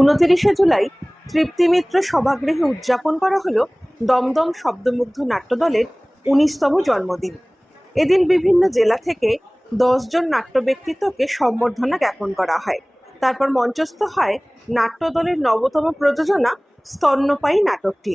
উনতিরিশে জুলাই তৃপ্তি মিত্র সভাগৃহে উদযাপন করা হলো দমদম শব্দমুগ্ধ নাট্যদলের উনিশতম জন্মদিন। এদিন বিভিন্ন জেলা থেকে দশজন নাট্য ব্যক্তিত্বকে সম্বর্ধনা জ্ঞাপন করা হয়। তারপর মঞ্চস্থ হয় নাট্যদলের নবতম প্রযোজনা স্তন্যপায়ী নাটকটি।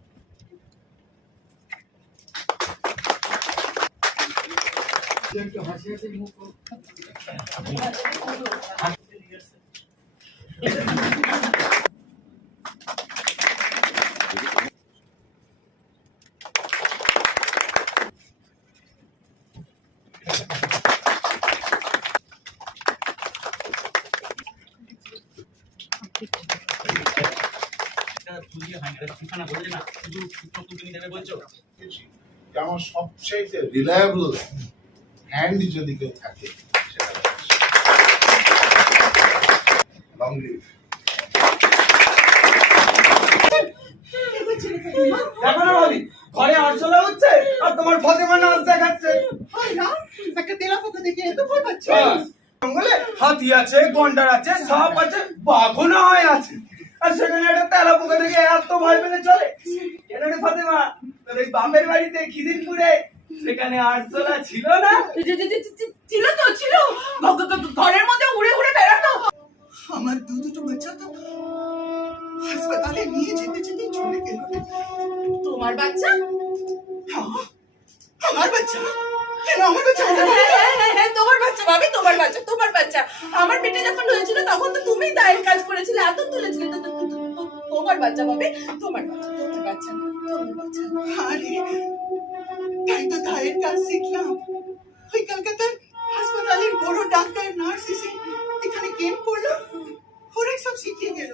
আমার সবচেয়ে রিলায়েবল হ্যান্ড যদি কেউ থাকে সেটা লং লিভ দেখো না ভাবি ঘরে আরশোলা হচ্ছে আর তোমার ফতেমা নাচ দেখাচ্ছে। একটা তেলাপোকা দেখে এত ভয় পাচ্ছে। জঙ্গলে হাতি আছে গন্ডার আছে সাপ আছে বাঘও না হয় আছে। আর সেখানে একটা তেলা পোকা দেখে এত ভয় পেলে চলে। কেন রে ফতেমা তোর ওই বাপের বাড়িতে খিদিরপুরে সেখানে আরশোলা ছিল না। ছিল তো ছিল। ঘরের মধ্যে উড়ে উড়ে বেড়াতো। আমার দু দুটো বাচ্চা তো হাসপাতালে নিয়ে যেতে যেতে চলে গেল। তোমার বাচ্চা? হ্যাঁ, আমার বাচ্চা। কেন আমার বাচ্চা? হ্যাঁ, তোমার বাচ্চা ভাবি তোমার বাচ্চা তোমার বাচ্চা। আমার পেটে যখন হয়েছিল তখন তো তুমি দায়ের কাজ করেছিলে এত তুলেছিলে। তোমার বাচ্চা ভাবি তোমার বাচ্চা তোমার বাচ্চা তোমার বাচ্চা। আরে তাই কাজ শিখলাম। ওই কলকাতার হাসপাতালের বড় ডাক্তার, নার্স এসে এখানে গেম করল। ওরাই সব শিখিয়ে গেল